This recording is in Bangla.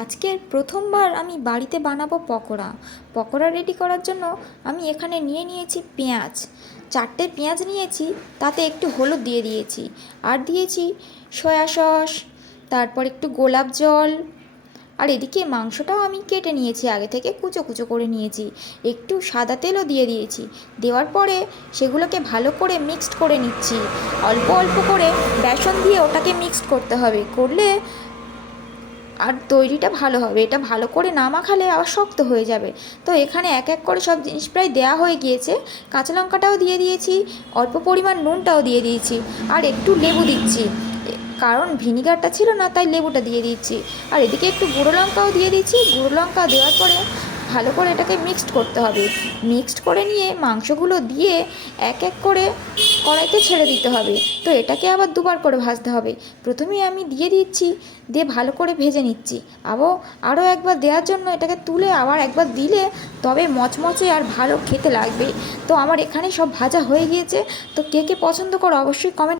আজকের প্রথমবার আমি বাড়িতে বানাবো পকোড়া। পকোড়া রেডি করার জন্য আমি এখানে নিয়ে নিয়েছি পেঁয়াজ, 4টে পেঁয়াজ নিয়েছি, তাতে একটু হলুদ দিয়ে দিয়েছি, আর দিয়েছি সয়া সস, তারপর একটু গোলাপ জল। আর এদিকে মাংসটাও আমি কেটে নিয়েছি, আগে থেকে কুচো কুচো করে নিয়েছি, একটু সাদা তেলও দিয়ে দিয়েছি। দেওয়ার পরে সেগুলোকে ভালো করে মিক্সড করে নিচ্ছি, অল্প অল্প করে বেসন দিয়ে ওটাকে মিক্সড করতে হবে, করলে আর তৈরিটা ভালো হবে। এটা ভালো করে না মাখালে আবার শক্ত হয়ে যাবে। তো এখানে এক এক করে সব জিনিস প্রায় দেওয়া হয়ে গিয়েছে। কাঁচা লঙ্কাটাও দিয়ে দিয়েছি, অল্প পরিমাণ নুনটাও দিয়ে দিয়েছি, আর একটু লেবু দিচ্ছি, কারণ ভিনিগারটা ছিল না তাই লেবুটা দিয়ে দিচ্ছি। আর এদিকে একটু গুঁড়ো লঙ্কাও দিয়ে দিচ্ছি। গুঁড়ো লঙ্কা দেওয়ার পরে ভালো করে এটাকে মিক্সড করতে হবে। মিক্সড করে নিয়ে মাংসগুলো দিয়ে এক এক করে কড়াইতে ছেড়ে দিতে হবে। তো এটাকে আবার দুবার করে ভাজতে হবে। প্রথমেই আমি দিয়ে দিচ্ছি, দিয়ে ভালো করে ভেজে নিচ্ছি। আরও একবার দেওয়ার জন্য এটাকে তুলে আবার একবার দিলে তবে মচমচে আর ভালো খেতে লাগবে। তো আমার এখানে সব ভাজা হয়ে গিয়েছে। তো কে কে পছন্দ করো অবশ্যই কমেন্ট